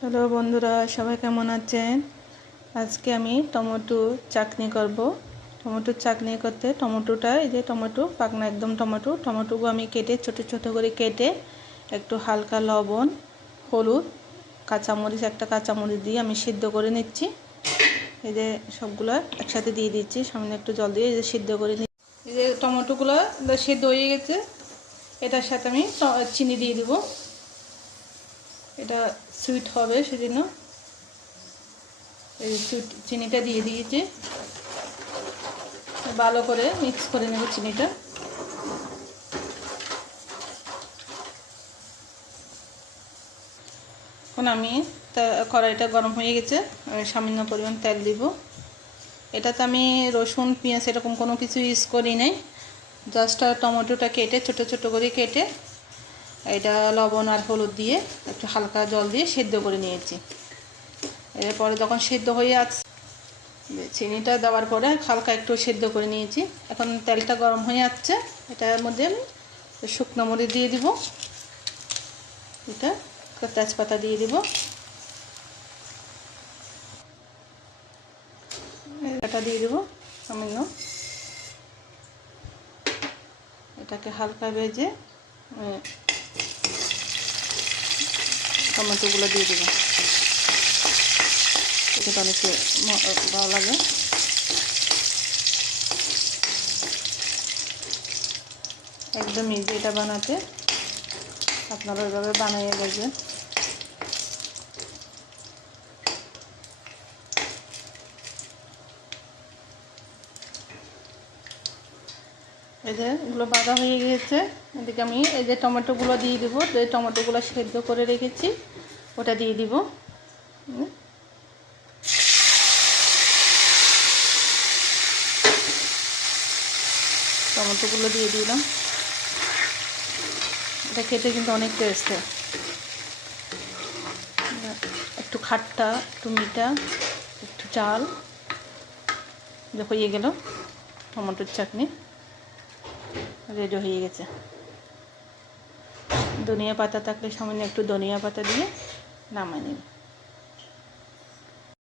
Hello বন্ধুরা, সবাই কেমন আছেন? আজকে আমি টমেটো চাটনি করব। টমেটো চাটনি করতে টমেটোটা, এই যে টমেটো পাকনা, একদম টমেটো। টমেটোগুলো আমি কেটে, ছোট ছোট করে কেটে একটু হালকা লবণ, হলুদ, কাঁচামরিচ, একটা কাঁচামরিচ দিয়ে আমি সিদ্ধ করে নিচ্ছি। এই যে সবগুলো একসাথে দিয়ে দিচ্ছি, সামনে একটু জল দিয়ে এই যে সিদ্ধ করে নিচ্ছি। এই যে টমেটোগুলো সিদ্ধ হয়ে গেছে, এটার সাথে আমি চিনি দিয়ে দিব। এটা সুইট হবে সেজন্য। এই সুইট চিনিটা দিয়ে দিয়েছি। ভালো করে মিক্স করে নেব চিনিটা। এখন আমি কড়াইটা গরম হয়ে গেছে সামান্য পরিমাণ তেল দিব। এটাতে আমি রসুন, পেঁয়াজ এরকম কোনো কিছু ইউজ করি নাই। জাস্ট টমেটোটা কেটে, ছোট ছোট করে কেটে এটা লবণ আর হলুদ দিয়ে একটু হালকা জল দিয়ে সেদ্ধ করে নিয়েছি। এরপরে যখন সেদ্ধ হয়ে আছে, চিনিটা দেওয়ার পরে হালকা একটু সেদ্ধ করে নিয়েছি। এখন তেলটা গরম হয়ে যাচ্ছে, এটার মধ্যে আমি শুকনো মরিচ দিয়ে দিব। এটা তেজপাতা দিয়ে দিব। এটা দিয়ে দেবো সামান্য। এটাকে হালকা ভেজে টমেটোগুলো দিয়ে দেবো। এটা অনেকে ভালো লাগে। একদম ইজি এটা বানাতে। আপনারা ওইভাবে বানাইয়ে দেখবেন। এই যে এগুলো বাঁধা হয়ে গিয়েছে। এদিকে আমি এই যে টমেটোগুলো দিয়ে দিব, যে টমেটোগুলো সেদ্ধ করে রেখেছি, ওটা দিয়ে দিব। টমেটোগুলো দিয়ে দিলাম। এটা খেতে কিন্তু অনেক টেস্ট একটু খাট্টা, একটু মিঠা, একটু চাল হয়ে গেল টমেটোর চাটনি। রেডি হয়ে গেছে। ধনিয়া পাতা থাকলে সামান্য একটু ধনিয়া পাতা দিয়ে নামাই নিন